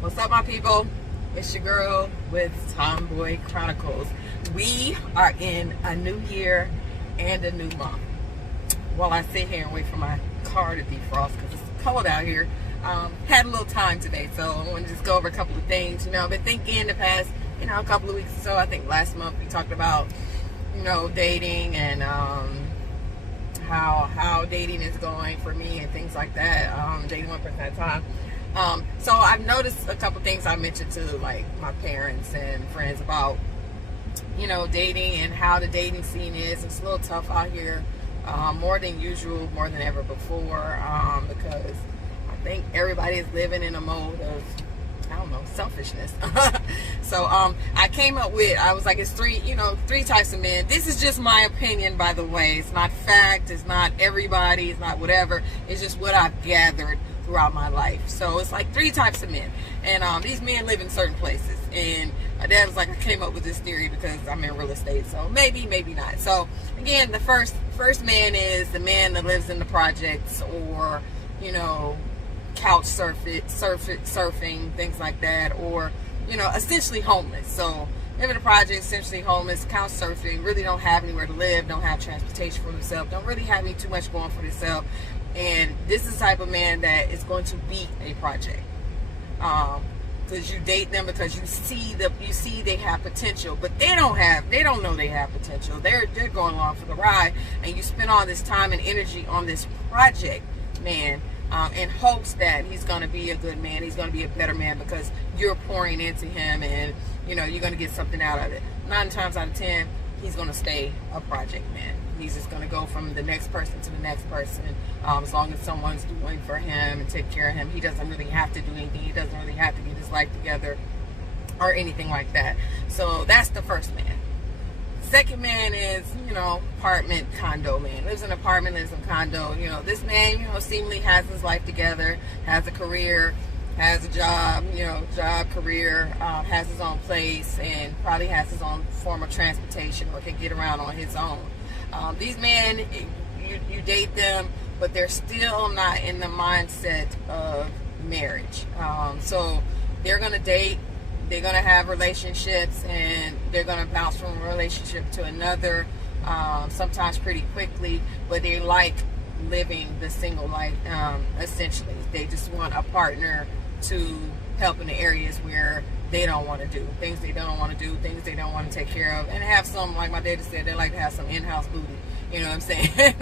What's up, my people? It's your girl with Tomboy Chronicles. We are in a new year and a new month. While I sit here and wait for my car to defrost because it's cold out here, had a little time today, so I want to just go over a couple of things. I've been thinking the past, a couple of weeks or so. I think last month we talked about, dating and how dating is going for me and things like that. Dating one person at a time. So I've noticed a couple things I mentioned to like my parents and friends about, dating and how the dating scene is. It's a little tough out here, more than usual, more than ever before, because I think everybody is living in a mode of, selfishness. So I came up with, I was like, it's three types of men. This is just my opinion, by the way. It's not fact. It's not everybody. It's not whatever. It's just what I've gathered throughout my life. So it's like three types of men, and these men live in certain places. And my dad was like, I came up with this theory because I'm in real estate, so maybe not. So again, the first man is the man that lives in the projects, or couch surfing, things like that, or essentially homeless. So live in the projects, essentially homeless, couch surfing, really don't have anywhere to live, don't have transportation for themselves, don't really have any too much going for themselves. And this is the type of man that is going to beat a project, because you date them because you see they have potential, but they don't know they have potential. They're going along for the ride, and you spend all this time and energy on this project man, in hopes that he's going to be a good man, he's going to be a better man, because you're pouring into him, and you're going to get something out of it. 9 times out of 10, he's going to stay a project man. He's just going to go from the next person to the next person, as long as someone's doing for him and take care of him. He doesn't really have to do anything. He doesn't really have to get his life together or anything like that. So that's the first man. Second man is, apartment, condo man. Lives in an apartment, lives in a condo. This man, seemingly has his life together, has a career, has a job, career, has his own place, and probably has his own form of transportation, or can get around on his own. These men, you date them, but they're still not in the mindset of marriage. So they're going to date, they're going to have relationships, and they're going to bounce from a relationship to another, sometimes pretty quickly, but they like living the single life, essentially. They just want a partner to help in the areas where they don't want to do, things they don't want to do, things they don't want to take care of, and have some, like my daddy said, they like to have some in-house booty. You know what I'm saying?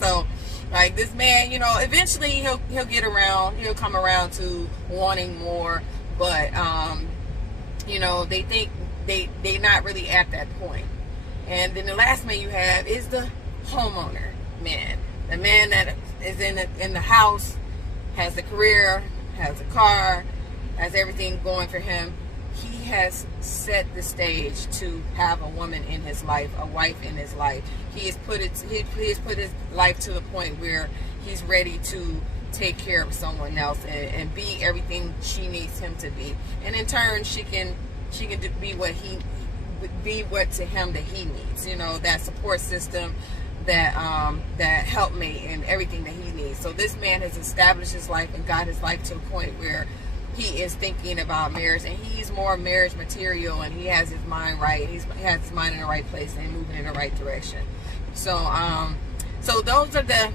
So, like, this man, eventually he'll get around, he'll come around to wanting more, but they think they're not really at that point. And then the last man you have is the homeowner man, the man that is in the house, has a career, has a car, has everything going for him. He has set the stage to have a woman in his life, a wife in his life. He has put his life to the point where he's ready to take care of someone else and be everything she needs him to be. And in turn, she can be what to him that he needs. That support system, that helpmate, and everything that he needs. So this man has established his life and got his life to a point where he is thinking about marriage, and he's more marriage material, and he has his mind right. He has his mind in the right place and moving in the right direction. So those are the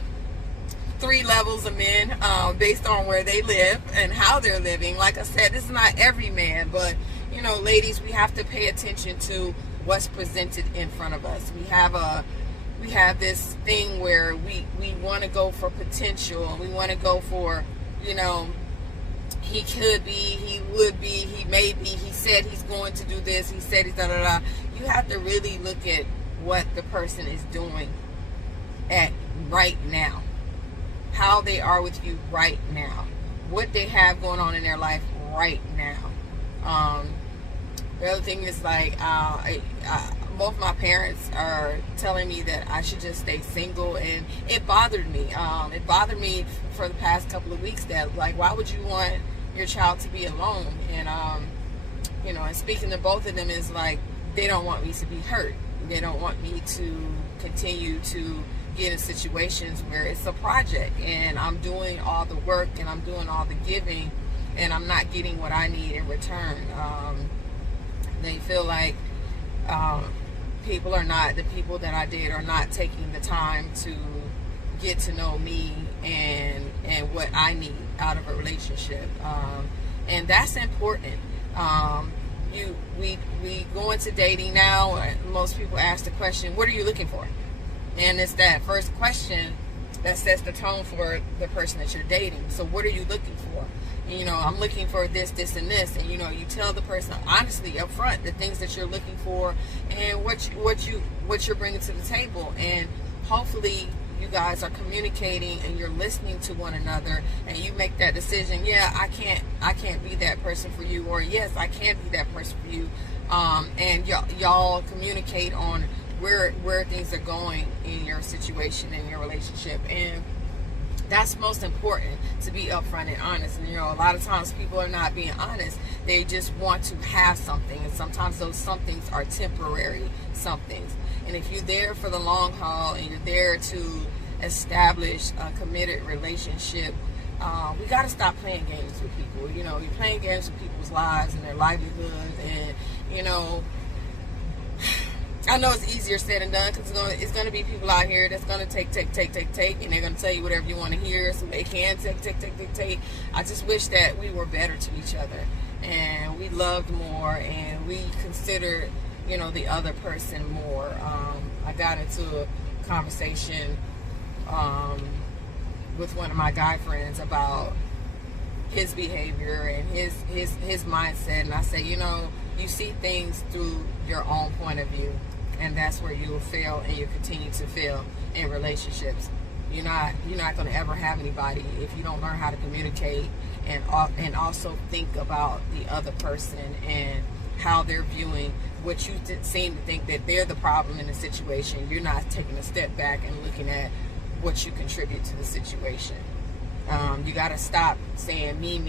3 levels of men, based on where they live and how they're living. Like I said, this is not every man, but ladies, we have to pay attention to what's presented in front of us. We have this thing where we want to go for potential, and we want to go for, he could be, he would be, he may be, he said he's going to do this, he said he's da-da-da. You have to really look at what the person is doing at right now, how they are with you right now, what they have going on in their life right now. The other thing is, like, both my parents are telling me that I should just stay single, and it bothered me. It bothered me for the past couple of weeks that, like, why would you want your child to be alone? And and speaking to both of them is like, they don't want me to be hurt. They don't want me to continue to get in situations where it's a project and I'm doing all the work and I'm doing all the giving, and I'm not getting what I need in return. They feel like the people that I date are not taking the time to get to know me and what I need out of a relationship, and that's important. We go into dating now. Most people ask the question, "What are you looking for?" And it's that first question that sets the tone for the person that you're dating. So, what are you looking for? And, I'm looking for this, this, and this. And you tell the person honestly up front the things that you're looking for and what you're bringing to the table. And hopefully, you guys are communicating and you're listening to one another, and you make that decision. Yeah, I can't be that person for you, or yes, I can be that person for you. And y'all communicate on where things are going in your situation, in your relationship, and that's most important, to be upfront and honest. And a lot of times people are not being honest. They just want to have something, and sometimes those somethings are temporary somethings. And if you're there for the long haul and you're there to establish a committed relationship, we got to stop playing games with people. You're playing games with people's lives and their livelihoods, and I know it's easier said than done, because it's going to be people out here that's going to take, and they're going to tell you whatever you want to hear, so they can take. I just wish that we were better to each other, and we loved more, and we considered, the other person more. I got into a conversation with one of my guy friends about his behavior and his mindset, and I say, you see things through your own point of view, and that's where you will fail, and you continue to fail in relationships. You're not going to ever have anybody if you don't learn how to communicate and also think about the other person and how they're viewing what you seem to think that they're the problem in the situation. You're not taking a step back and looking at what you contribute to the situation. You got to stop saying me,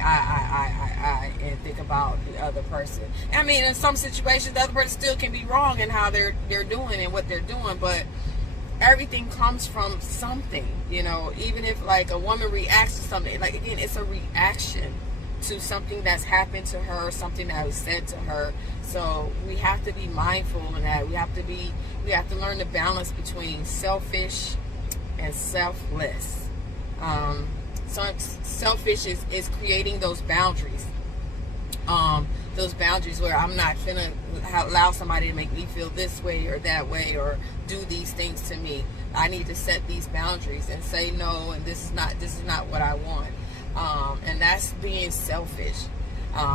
I, and think about the other person. I mean, in some situations, the other person still can be wrong in how they're doing and what they're doing, but everything comes from something, even if like a woman reacts to something, like again, it's a reaction to something that's happened to her, something that was said to her. So we have to be mindful of that. We have to learn the balance between selfish and selfless. So selfish is creating those boundaries where I'm not finna allow somebody to make me feel this way or that way or do these things to me. I need to set these boundaries and say no, and this is not what I want. And that's being selfish.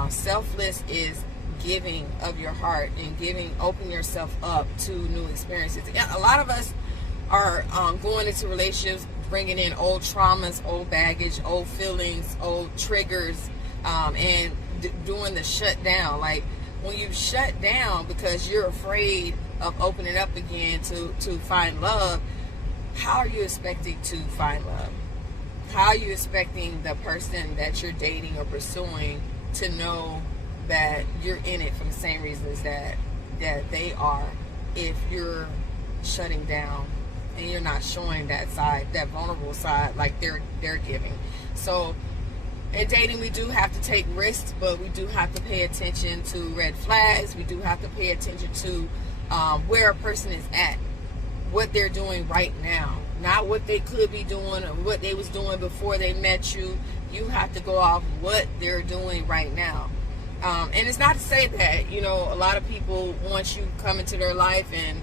Selfless is giving of your heart and open yourself up to new experiences. A lot of us are going into relationships bringing in old traumas, old baggage, old feelings, old triggers, and doing the shutdown. Like when you shut down because you're afraid of opening up again to find love, how are you expecting to find love? How are you expecting the person that you're dating or pursuing to know that you're in it for the same reasons that they are, if you're shutting down and you're not showing that side, that vulnerable side, like they're giving? So in dating, we do have to take risks, but we do have to pay attention to red flags. We do have to pay attention to where a person is at, what they're doing right now, not what they could be doing or what they was doing before they met you. You have to go off what they're doing right now. And it's not to say that, a lot of people, once you come into their life and,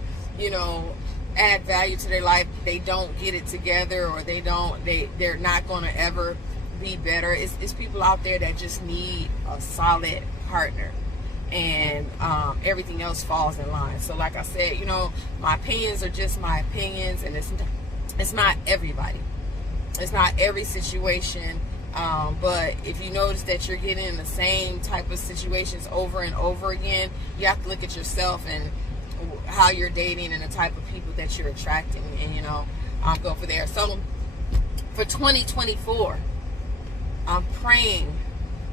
add value to their life, they don't get it together, or they're not going to ever be better. It's people out there that just need a solid partner, and everything else falls in line. So like I said, my opinions are just my opinions, and it's not everybody. It's not every situation. But if you notice that you're getting in the same type of situations over and over again, you have to look at yourself and how you're dating and the type of people that you're attracting, and I'll go for there. So for 2024, I'm praying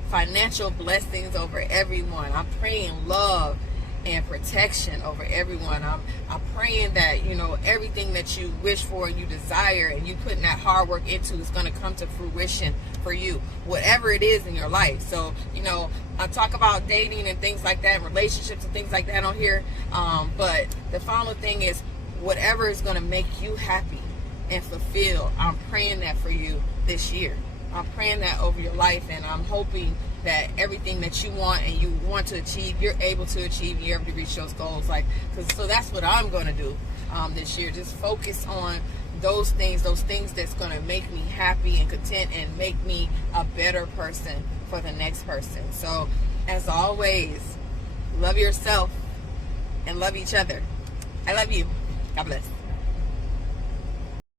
financial blessings over everyone. I'm praying love and protection over everyone. I'm praying that everything that you wish for and you desire and you putting that hard work into is going to come to fruition for you, whatever it is in your life. So, you know, I talk about dating and things like that, relationships and things like that on here. But the final thing is whatever is going to make you happy and fulfilled. I'm praying that for you this year. I'm praying that over your life, and I'm hoping that everything that you want and you want to achieve, you're able to achieve, you're able to reach those goals. Like, so that's what I'm going to do this year. Just focus on those things that's going to make me happy and content and make me a better person for the next person. So, as always, love yourself and love each other. I love you. God bless.